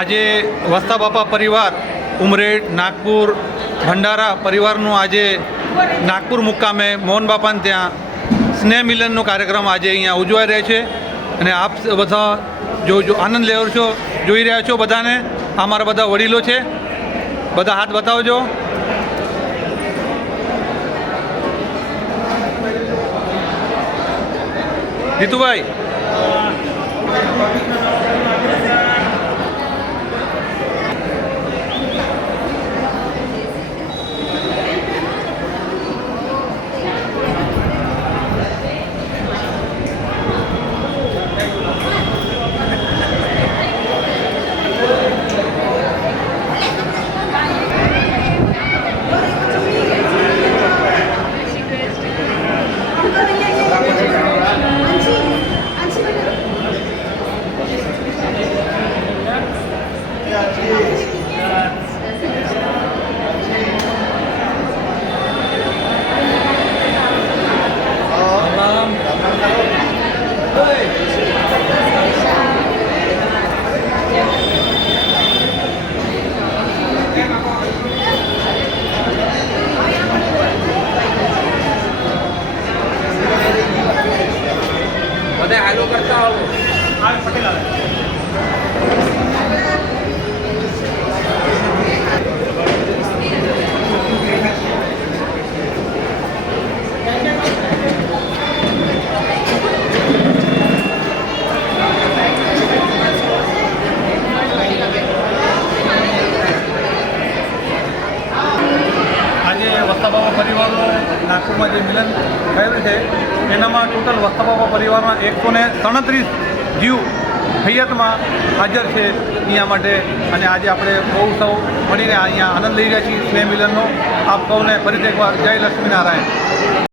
આજે વસ્તા બાપા પરિવાર ઉમરેઠ નાગપુર ભંડારા પરિવારનું આજે નાગપુર મુકામે મોહન બાપાને ત્યાં સ્નેહ મિલનનો કાર્યક્રમ આજે અહીંયા ઉજવાઈ રહ્યો છે અને આપ બધા જો આનંદ લેવો છો જોઈ રહ્યા છો બધાને. અમારા બધા વડીલો છે, બધા હાથ બતાવજો. જીતુભાઈ हेलो करता हूँ पटेल વસ્તા બાપા પરિવારનું નાગપુરમાં જે મિલન થયેલું છે એનામાં ટોટલ વસ્તા બાપા પરિવારના 137 જીવ હૈયતમાં હાજર છે અહીંયા માટે. અને આજે આપણે બહુ સૌ મળીને અહીંયા આનંદ લઈ રહ્યા છીએ સ્નેહ મિલનનો. આપ સૌને ફરીથી એકવાર જય લક્ષ્મીનારાયણ.